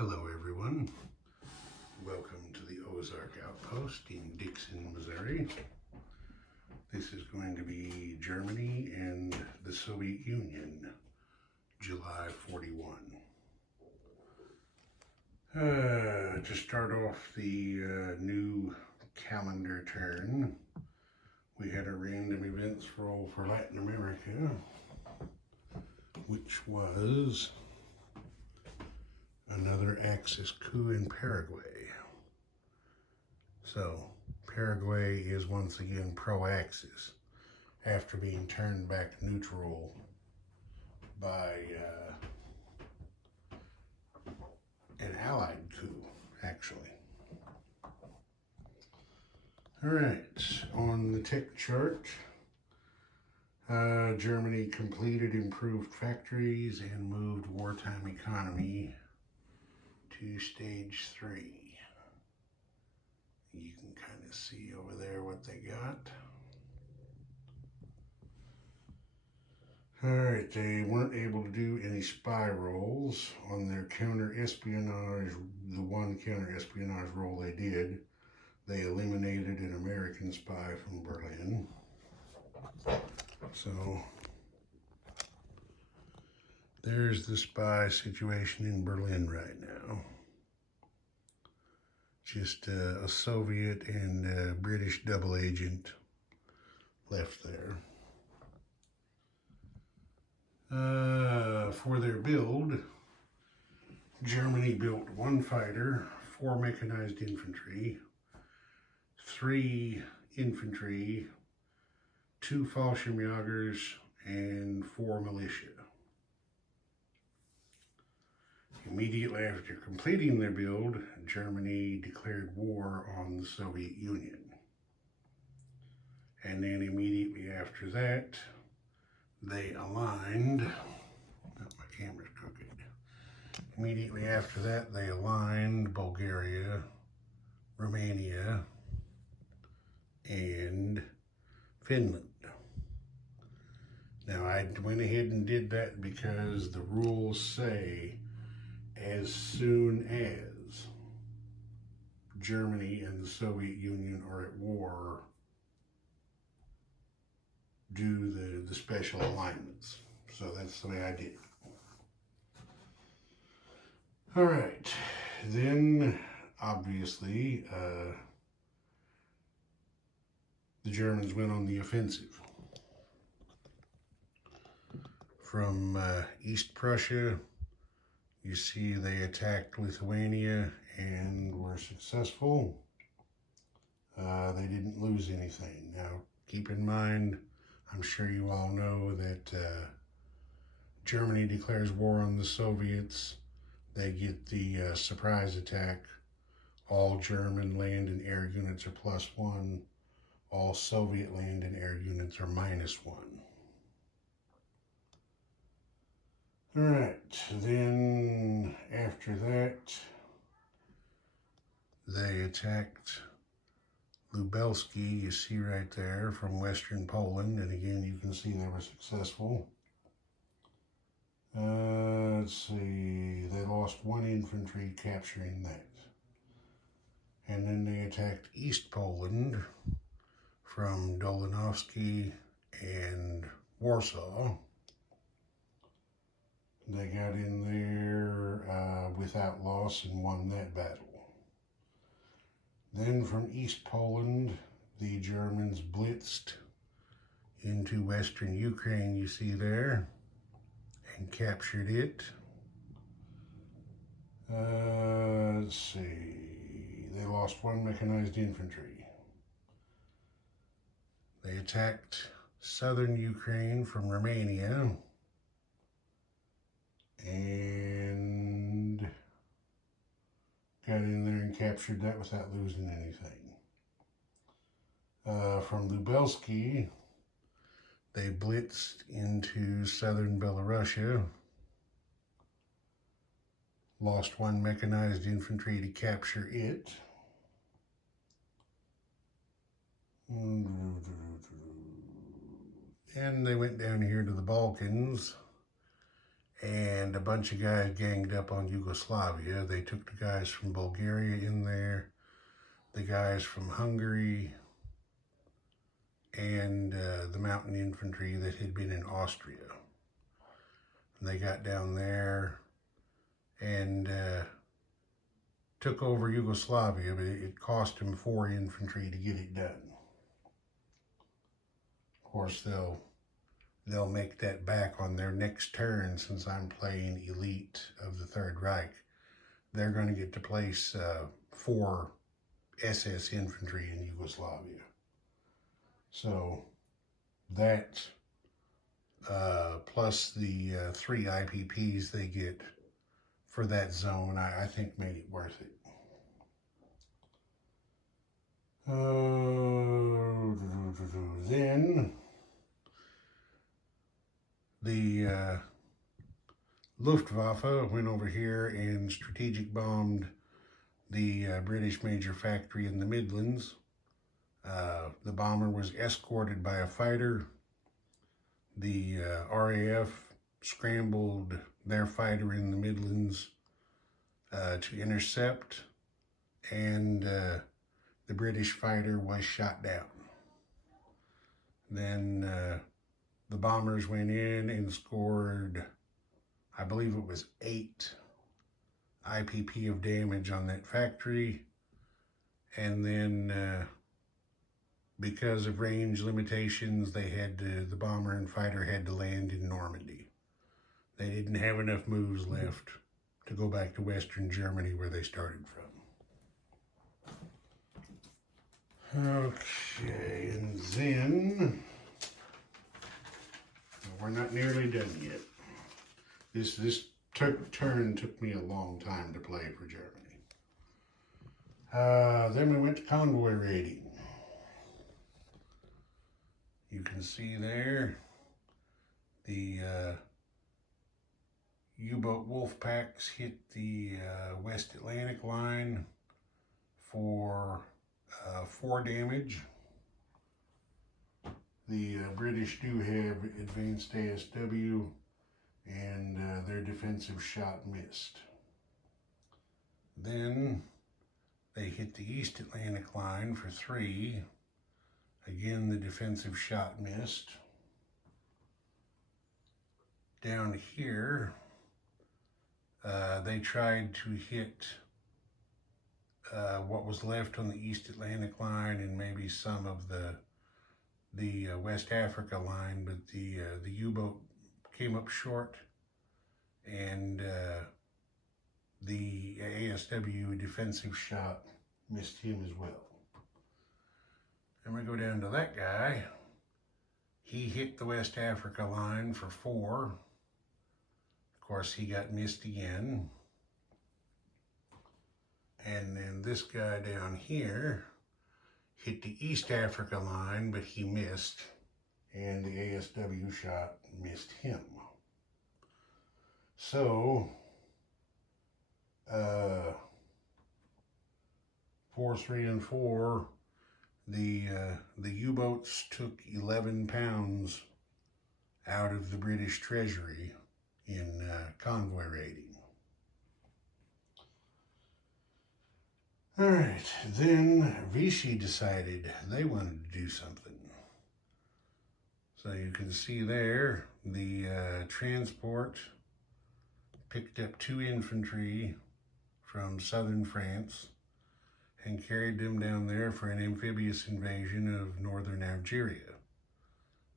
Hello everyone, welcome to the Ozark Outpost in Dixon, Missouri. This is going to be Germany and the Soviet Union, July 41. To start off the new calendar turn, we had a random events roll for Latin America, which was another Axis coup in Paraguay. So Paraguay is once again pro-Axis after being turned back neutral by an allied coup, actually. All right, on the tech chart, Germany completed improved factories and moved wartime economy to stage 3. You can kind of see over there what they got. Alright, they weren't able to do any spy rolls on their counter-espionage, the one counter-espionage roll they did. They eliminated an American spy from Berlin. So there's the spy situation in Berlin right now. Just a Soviet and a British double agent left there. For their build, Germany built 1 fighter, 4 mechanized infantry, 3 infantry, 2 Fallschirmjägers, and 4 militia. Immediately after completing their build, Germany declared war on the Soviet Union. And then immediately after that, they aligned. Oh, my camera's crooked. Immediately after that, they aligned Bulgaria, Romania, and Finland. Now, I went ahead and did that because the rules say as soon as Germany and the Soviet Union are at war, do the special alignments. So that's the way I did it. All right, then obviously the Germans went on the offensive. From East Prussia, you see they attacked Lithuania and were successful. They didn't lose anything. Now, keep in mind, I'm sure you all know that Germany declares war on the Soviets. They get the surprise attack. All German land and air units are +1. All Soviet land and air units are -1. All right, then after that, they attacked Lubelski, you see right there, from western Poland, and again you can see they were successful. Let's see, they lost 1 infantry capturing that. And then they attacked East Poland from Dolanowski and Warsaw. They got in there without loss and won that battle. Then from East Poland, the Germans blitzed into western Ukraine, you see there, and captured it. Let's see, they lost 1 mechanized infantry. They attacked southern Ukraine from Romania and got in there and captured that without losing anything. From Lubelski, they blitzed into southern Belarusia, lost 1 mechanized infantry to capture it. And they went down here to the Balkans and a bunch of guys ganged up on Yugoslavia. They took the guys from Bulgaria in there, the guys from Hungary, and the mountain infantry that had been in Austria. And they got down there and took over Yugoslavia, but it cost them 4 infantry to get it done. Of course, they'll make that back on their next turn. Since I'm playing Elite of the Third Reich, they're going to get to place 4 SS infantry in Yugoslavia. So that plus the 3 IPPs they get for that zone, I think made it worth it. Then the Luftwaffe went over here and strategic bombed the British major factory in the Midlands. The bomber was escorted by a fighter. The RAF scrambled their fighter in the Midlands to intercept, and the British fighter was shot down. Then the bombers went in and scored, I believe it was 8 IPP of damage on that factory. And then because of range limitations, the bomber and fighter had to land in Normandy. They didn't have enough moves left to go back to Western Germany where they started from. Okay, and then we're not nearly done yet. This turn took me a long time to play for Germany. Then we went to convoy raiding. You can see there the U-boat wolf packs hit the West Atlantic line for 4 damage. The British do have advanced ASW, and their defensive shot missed. Then they hit the East Atlantic line for 3. Again, the defensive shot missed. Down here, they tried to hit what was left on the East Atlantic line and maybe some of the West Africa line, but the U-boat came up short, and the ASW defensive shot missed him as well. And we go down to that guy. He hit the West Africa line for 4. Of course, he got missed again. And then this guy down here hit the East Africa line, but he missed. And the ASW shot missed him. So, 4, 3, and 4, the U-boats took 11 pounds out of the British treasury in convoy raiding. All right, then Vichy decided they wanted to do something. So you can see there, the transport picked up 2 infantry from southern France and carried them down there for an amphibious invasion of northern Algeria.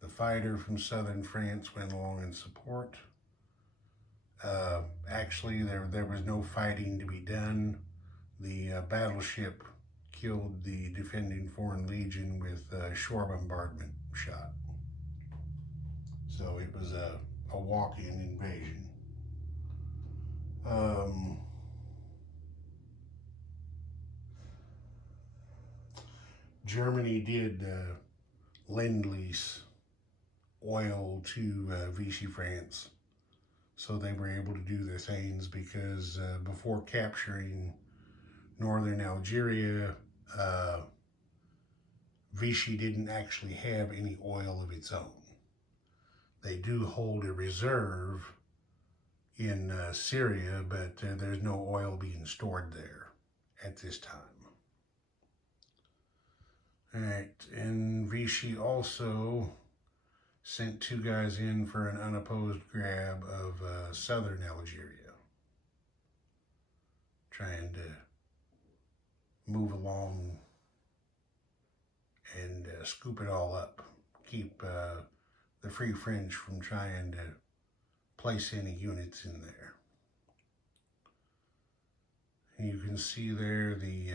The fighter from southern France went along in support. Actually, there was no fighting to be done. The battleship killed the defending Foreign Legion with a shore bombardment shot. So it was a walk-in invasion. Germany did lend-lease oil to Vichy France, so they were able to do their things, because before capturing northern Algeria, Vichy didn't actually have any oil of its own. They do hold a reserve in Syria, but there's no oil being stored there at this time. All right, and Vichy also sent 2 guys in for an unopposed grab of southern Algeria, trying to move along and scoop it all up, keep the Free French from trying to place any units in there. And you can see there the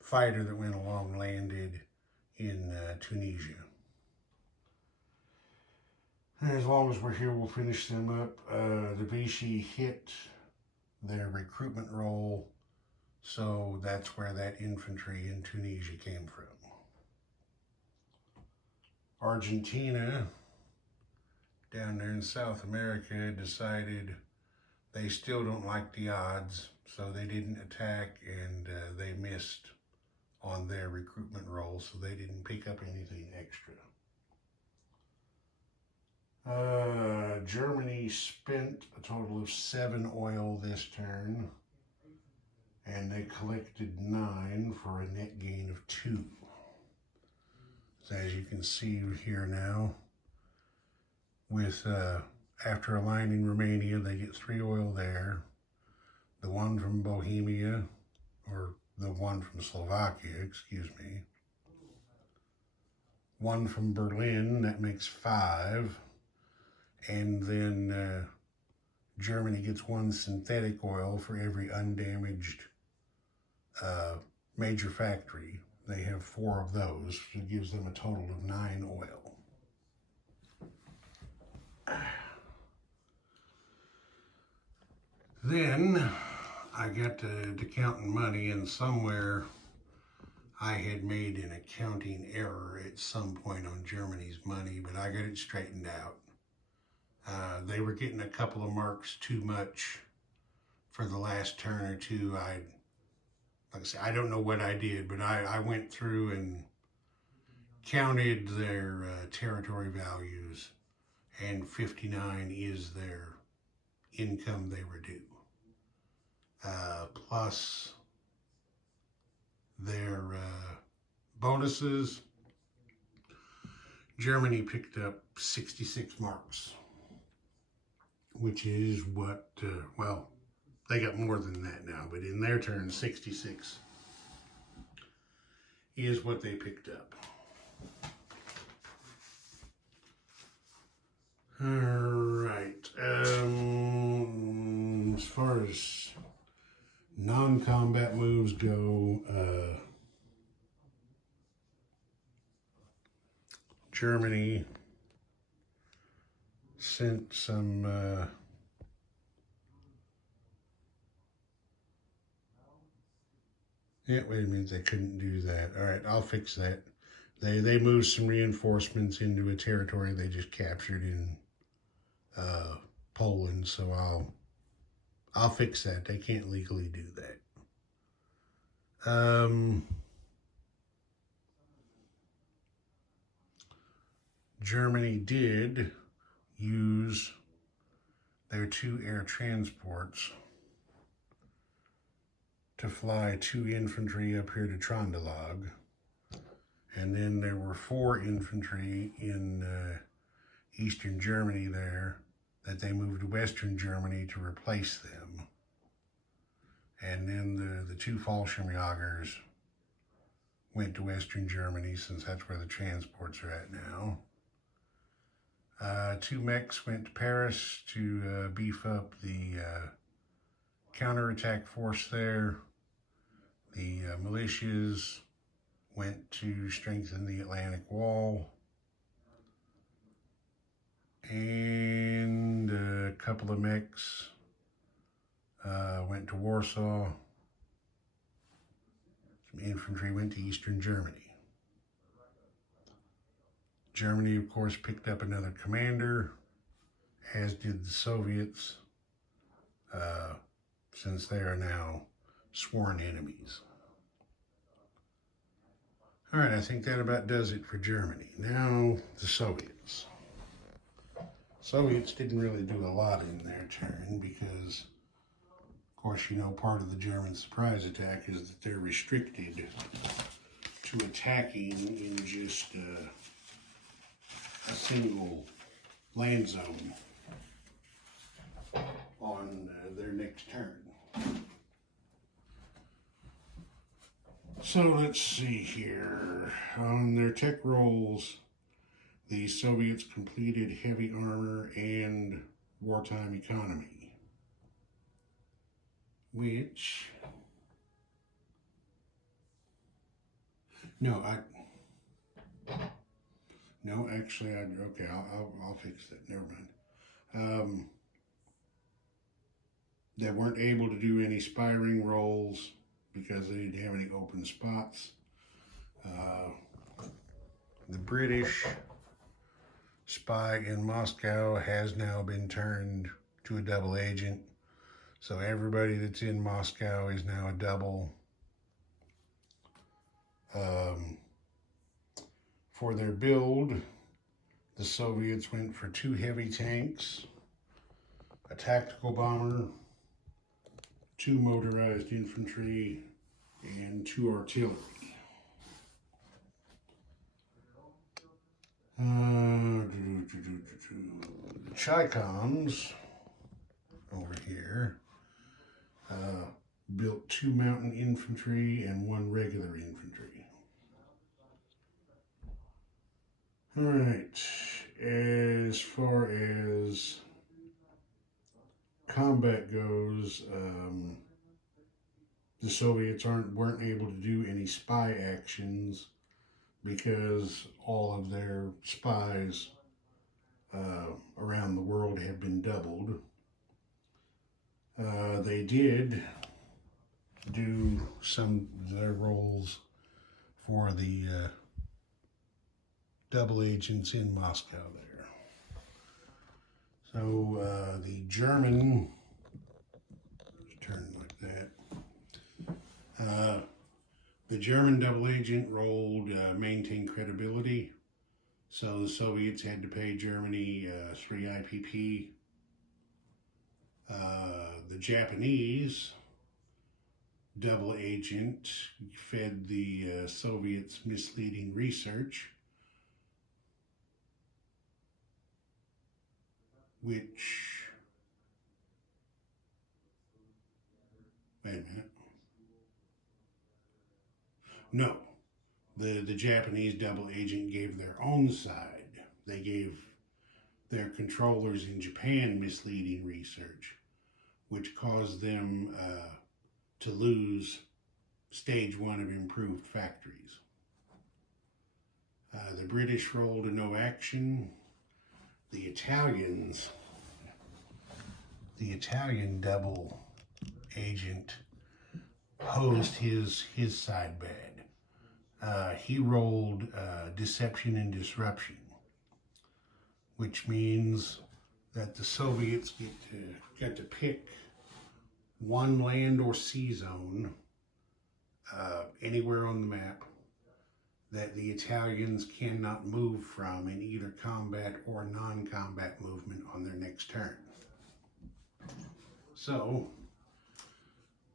fighter that went along landed in Tunisia. And as long as we're here, we'll finish them up. The Vichy hit their recruitment role, so that's where that infantry in Tunisia came from. Argentina, down there in South America, decided they still don't like the odds, so they didn't attack, and they missed on their recruitment roll, so they didn't pick up anything extra. Germany spent a total of 7 oil this turn, and they collected 9 for a net gain of 2. So as you can see here now, with after aligning Romania, they get 3 oil there. The one from Bohemia, or the one from Slovakia, excuse me. 1 from Berlin, that makes 5. And then Germany gets 1 synthetic oil for every undamaged major factory. They have 4 of those, so it gives them a total of 9 oil. Then I got to counting money, and somewhere I had made an accounting error at some point on Germany's money, but I got it straightened out. They were getting a couple of marks too much for the last turn or two. Like I said, I don't know what I did, but I went through and counted their territory values, and 59 is their income they were due. Plus their bonuses. Germany picked up 66 marks, which is what, well, they got more than that now, but in their turn, 66 is what they picked up. All right. As far as non-combat moves go, Germany sent some yeah, wait a minute, they couldn't do that. All right, I'll fix that. They moved some reinforcements into a territory they just captured in Poland, so I'll fix that. They can't legally do that. Germany did use their 2 air transports to fly 2 infantry up here to Trondelag, and then there were 4 infantry in eastern Germany there that they moved to western Germany to replace them. And then the 2 Fallschirmjägers went to western Germany, since that's where the transports are at now. 2 mechs went to Paris to beef up the counterattack force there. The militias went to strengthen the Atlantic Wall. And a couple of mechs went to Warsaw. Some infantry went to eastern Germany. Germany, of course, picked up another commander, as did the Soviets, since they are now sworn enemies. All right, I think that about does it for Germany. Now, the Soviets. Soviets didn't really do a lot in their turn because, of course, you know, part of the German surprise attack is that they're restricted to attacking in just a single land zone on their next turn. So let's see here. On their tech rolls, the Soviets completed heavy armor and wartime economy, which, I'll fix that. Never mind. They weren't able to do any spy ring rolls because they didn't have any open spots. The British spy in Moscow has now been turned to a double agent. So everybody that's in Moscow is now a double. For their build, the Soviets went for 2 heavy tanks, a tactical bomber, 2 motorized infantry, and 2 artillery. The Chicons over here built 2 mountain infantry and 1 regular infantry. All right, as far as combat goes, the Soviets weren't able to do any spy actions because all of their spies around the world had been doubled. They did do some of their roles for the double agents in Moscow there. So the German, turn like that. The German double agent rolled maintain credibility. So the Soviets had to pay Germany 3 IPP. The Japanese double agent fed the Soviets misleading research, which, wait a minute. No, the Japanese double agent gave their own side. They gave their controllers in Japan misleading research, which caused them to lose stage 1 of improved factories. The British rolled a no action. The Italian double agent posed his side bad. He rolled deception and disruption, which means that the Soviets get to pick one land or sea zone anywhere on the map that the Italians cannot move from in either combat or non-combat movement on their next turn. So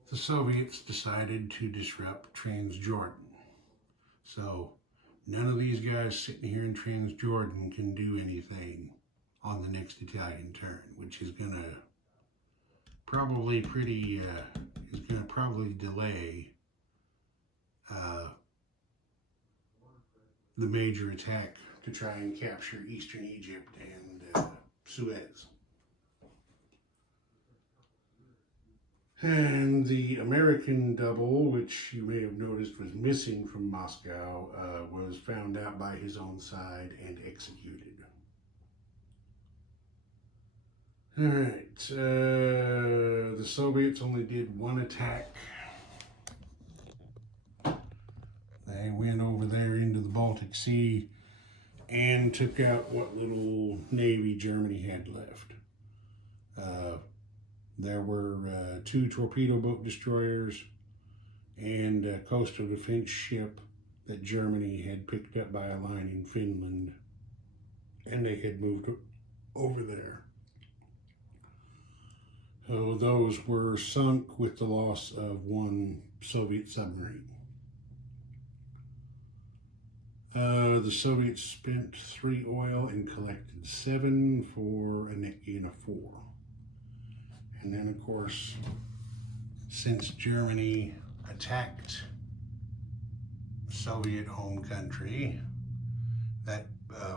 the Soviets decided to disrupt Transjordan. So none of these guys sitting here in Transjordan can do anything on the next Italian turn, which is gonna probably delay the major attack to try and capture Eastern Egypt and Suez. And the American double, which you may have noticed was missing from Moscow, was found out by his own side and executed. All right, the Soviets only did 1 attack. They went over there into the Baltic Sea and took out what little navy Germany had left. There were 2 torpedo boat destroyers and a coastal defense ship that Germany had picked up by a line in Finland, and they had moved over there. So those were sunk with the loss of one Soviet submarine. The Soviets spent 3 oil and collected 7 for a net gain of 4. And then, of course, since Germany attacked Soviet home country, that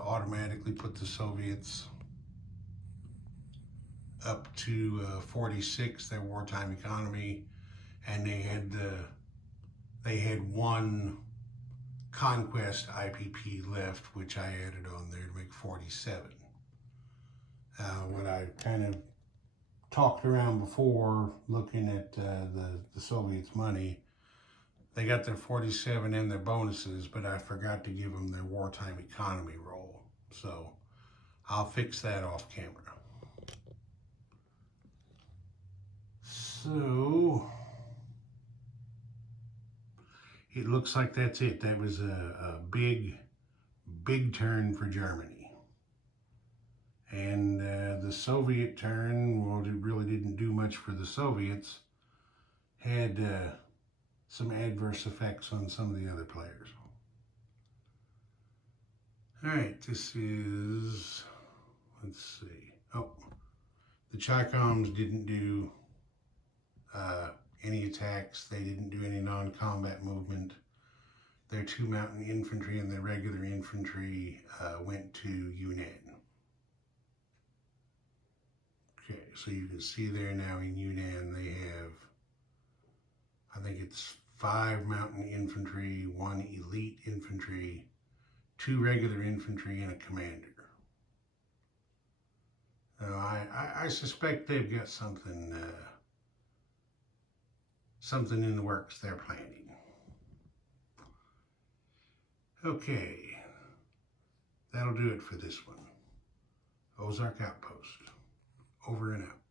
automatically put the Soviets up to 46, their wartime economy, and they had 1 conquest IPP left, which I added on there to make 47. What I kind of talked around before, looking at the Soviets' money, they got their 47 and their bonuses, but I forgot to give them their wartime economy roll. So I'll fix that off camera. So it looks like that's it. That was a big turn for Germany. And the Soviet turn, well, it really didn't do much for the Soviets. Had some adverse effects on some of the other players. All right, this is, let's see. Oh, the Chi-Coms didn't do any attacks. They didn't do any non-combat movement. Their 2 mountain infantry and their regular infantry went to Yunnan. Okay, so you can see there now in Yunnan they have, I think it's 5 mountain infantry, 1 elite infantry, 2 regular infantry, and a commander. Now, I suspect they've got something in the works they're planning. Okay, that'll do it for this one. Ozark Outpost, over and out.